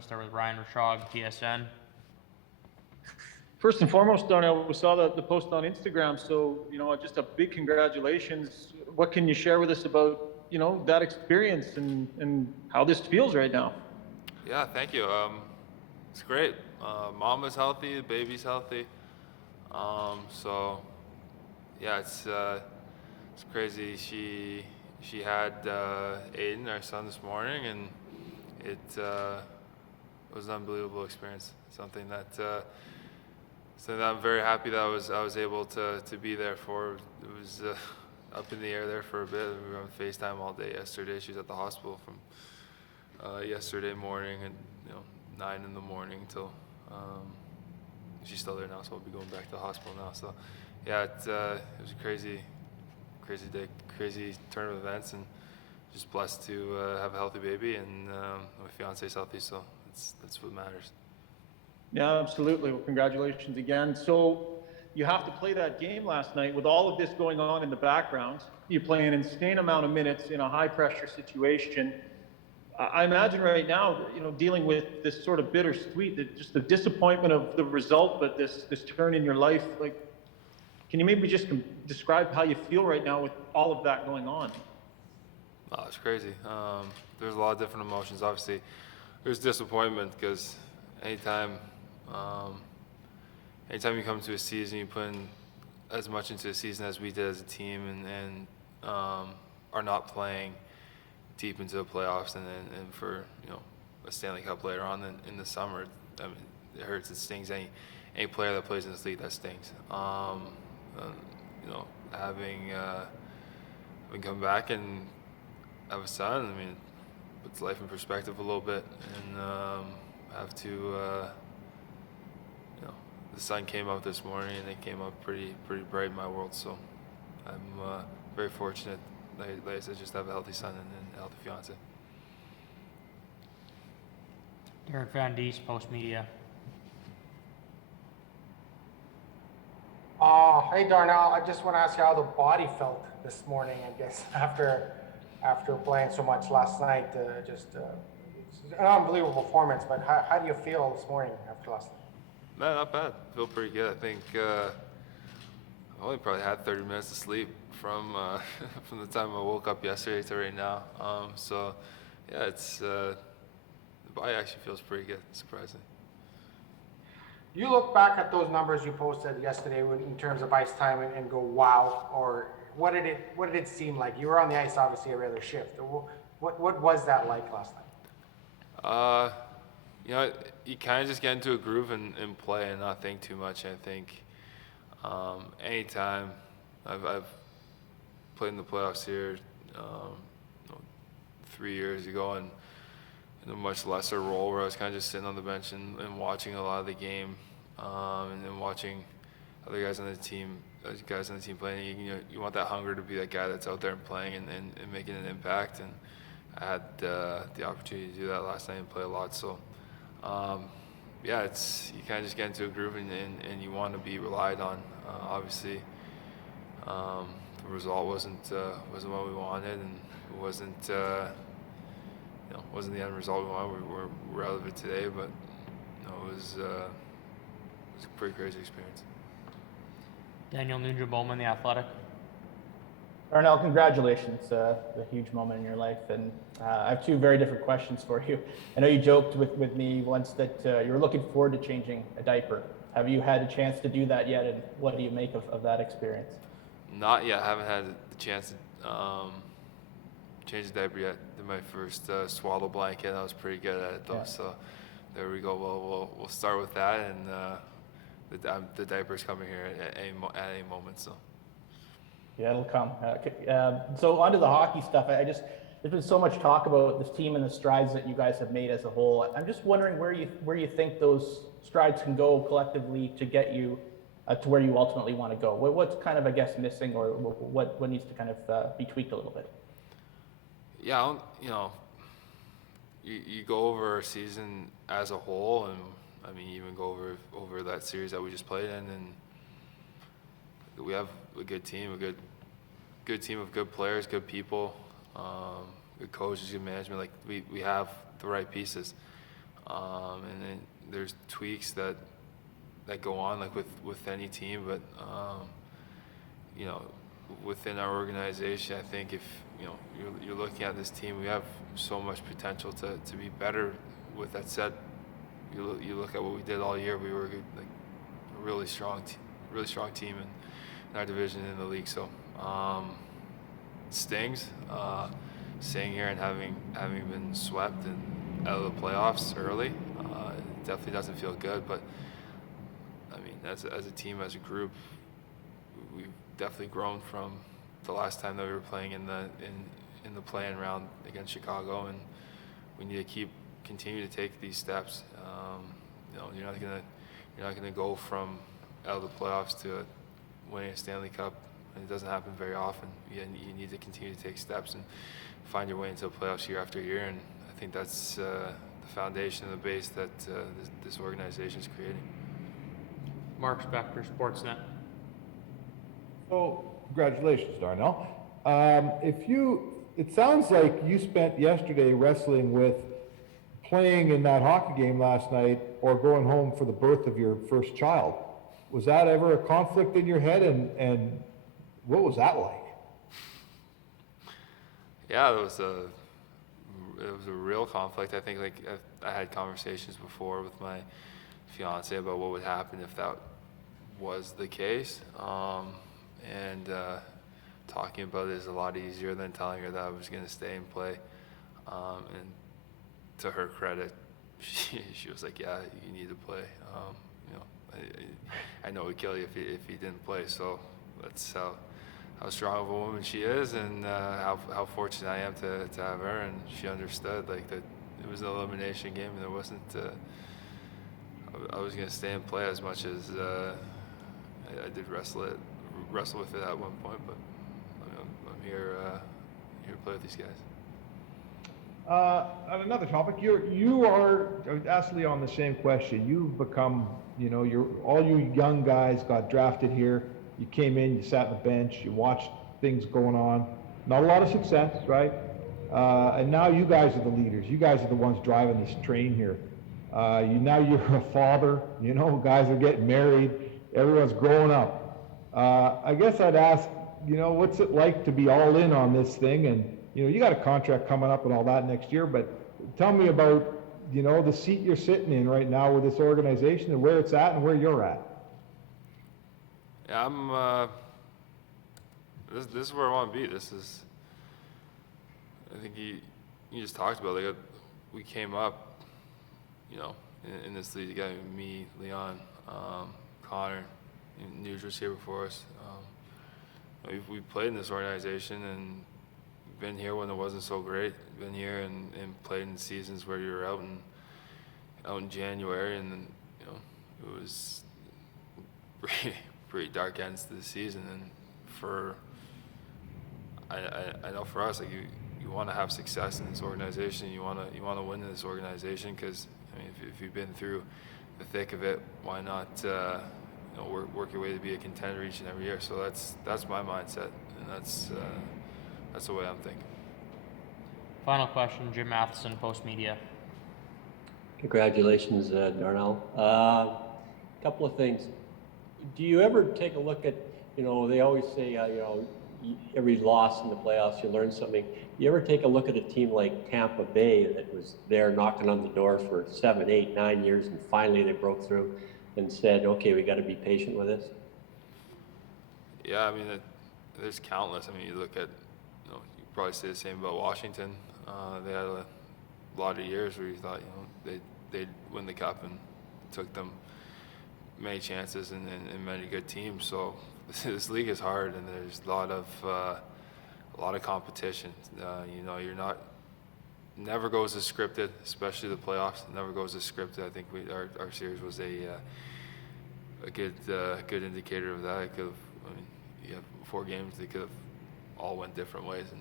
Start with Ryan Rashog, TSN. First and foremost, Darnell, we saw the post on Instagram, so, just a big congratulations. What can you share with us about, that experience and how this feels right now? Yeah, thank you. It's great. Mom is healthy, the baby's healthy. So, yeah, it's crazy. She had Aiden, our son, this morning, and it was an unbelievable experience. Something that I'm very happy that I was able to be there for. It was up in the air there for a bit. We were on FaceTime all day yesterday. She was at the hospital from yesterday morning and 9 in the morning till she's still there now. So I'll be going back to the hospital now. So yeah, it was a crazy day, crazy turn of events, and just blessed to have a healthy baby, and my fiance's healthy. So that's what matters. Yeah, absolutely. Well, congratulations again. So you have to play that game last night with all of this going on in the background. You play an insane amount of minutes in a high pressure situation. I imagine right now, dealing with this sort of bittersweet, just the disappointment of the result, but this turn in your life. Like, can you maybe just describe how you feel right now with all of that going on? Oh, it's crazy. There's a lot of different emotions. Obviously, there's disappointment because anytime you come to a season, you put in as much into a season as we did as a team, and are not playing deep into the playoffs, and for a Stanley Cup later on in the summer. I mean, it hurts. It stings. Any player that plays in this league, that stings. Having come back and have a son, I mean, puts life in perspective a little bit, and have to. The sun came up this morning, and it came up pretty bright in my world. So I'm very fortunate. Like I said, just have a healthy son and a healthy fiance. Derek Van Diest, Post Media. Hey Darnell, I just want to ask you how the body felt this morning. I guess after playing so much last night, it's an unbelievable performance. But how do you feel this morning after last night? No, not bad. I feel pretty good. I think I only probably had 30 minutes of sleep from from the time I woke up yesterday to right now. So yeah, it's the body actually feels pretty good, surprisingly. You look back at those numbers you posted yesterday in terms of ice time and go, wow, or what did it seem like? You were on the ice obviously every other shift. What was that like last night? You kind of just get into a groove and play and not think too much. I think anytime I've played in the playoffs here 3 years ago, and in a much lesser role where I was kind of just sitting on the bench and watching a lot of the game, and then watching other guys on the team playing. You want that hunger to be that guy that's out there and playing and making an impact. And I had the opportunity to do that last night and play a lot. So yeah, you kind of just get into a groove and you want to be relied on. Obviously, the result wasn't what we wanted, and it wasn't wasn't the end result we wanted. We're out of it today, but it was a pretty crazy experience. Daniel Nugent-Bowman, The Athletic. Darnell, congratulations. It's a huge moment in your life. And I have two very different questions for you. I know you joked with me once that you were looking forward to changing a diaper. Have you had a chance to do that yet, and what do you make of that experience? Not yet. I haven't had the chance to change the diaper yet. Did my first swaddle blanket. I was pretty good at it, though. Yeah. So there we go. Well, we'll start with that, and the diaper's coming here at any moment. So. Yeah, it'll come. So onto the hockey stuff. There's been so much talk about this team and the strides that you guys have made as a whole. I'm just wondering where you think those strides can go collectively to get you to where you ultimately want to go. What's kind of, I guess, missing, or what needs to kind of be tweaked a little bit? Yeah, you go over a season as a whole, and I mean, even go over that series that we just played in, and we have a good team, a good team of good players, good people, good coaches, good management. Like we have the right pieces. And then there's tweaks that go on like with any team, but you know, within our organization, I think if you know you're looking at this team, we have so much potential to be better. With that said, you look at what we did all year. We were like a really strong team in our division in the league. So it stings staying here and having been swept and out of the playoffs early. It definitely doesn't feel good, but I mean, as a team, as a group, we've definitely grown from the last time that we were playing in the play-in round against Chicago, and we need to continue to take these steps. You know, you're not gonna go from out of the playoffs to winning a Stanley Cup, and it doesn't happen very often. You need to continue to take steps and find your way into the playoffs year after year, and I think that's the foundation and the base that this organization is creating. Mark Spector, Sportsnet. So, congratulations, Darnell. It sounds like you spent yesterday wrestling with playing in that hockey game last night or going home for the birth of your first child. Was that ever a conflict in your head, and what was that like? Yeah, it was a real conflict. I think like I had conversations before with my fiance about what would happen if that was the case, and talking about it is a lot easier than telling her that I was going to stay and play. And to her credit, she was like, "Yeah, you need to play. You know, I know it would kill you if you didn't play." So that's how strong of a woman she is, and how fortunate I am to have her. And she understood like that it was an elimination game, and there wasn't. I was going to stay and play as much as I did wrestle with it at one point, but I'm here to play with these guys. On another topic, you are, I would ask Leon the same question. You've become, all you young guys got drafted here. You came in, you sat on the bench, you watched things going on. Not a lot of success, right? And now you guys are the leaders. You guys are the ones driving this train here. Now you're a father, guys are getting married, everyone's growing up. I guess I'd ask, what's it like to be all in on this thing? And, you got a contract coming up and all that next year, but tell me about, the seat you're sitting in right now with this organization and where it's at and where you're at. Yeah, this is where I want to be. This is, I think you just talked about, like, we came up, in this league together, me, Leon, Connor, Nudra's here before us. We played in this organization and been here when it wasn't so great. Been here and played in seasons where you were out in January, and then it was pretty dark ends to the season. And I know for us, like you want to have success in this organization. You want to win in this organization, because I mean, if you've been through the thick of it, why not work your way to be a contender each and every year? So that's my mindset, and that's the way I'm thinking. Final question, Jim Matheson, Post Media. Congratulations, Darnell. Couple of things. Do you ever take a look at, they always say, every loss in the playoffs, you learn something. You ever take a look at a team like Tampa Bay that was there knocking on the door for 7, 8, 9 years, and finally they broke through and said, okay, we got to be patient with this? Yeah, I mean, there's countless. I mean, you look at, you probably say the same about Washington. They had a lot of years where you thought, they'd win the cup, and it took them many chances and many good teams. So this league is hard, and there's a lot of competition. Never goes as scripted, especially the playoffs. It never goes as scripted. I think our series was a good indicator of that. You have 4 games that could have all went different ways. And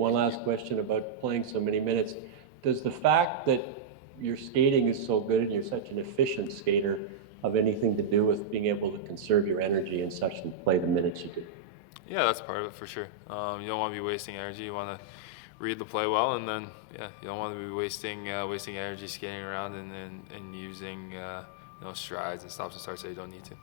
One last question about playing so many minutes. Does the fact that your skating is so good and you're such an efficient skater have anything to do with being able to conserve your energy and such and play the minutes you do? Yeah, that's part of it for sure. You don't want to be wasting energy. You want to read the play well, and then you don't want to be wasting energy skating around and using strides and stops and starts that you don't need to.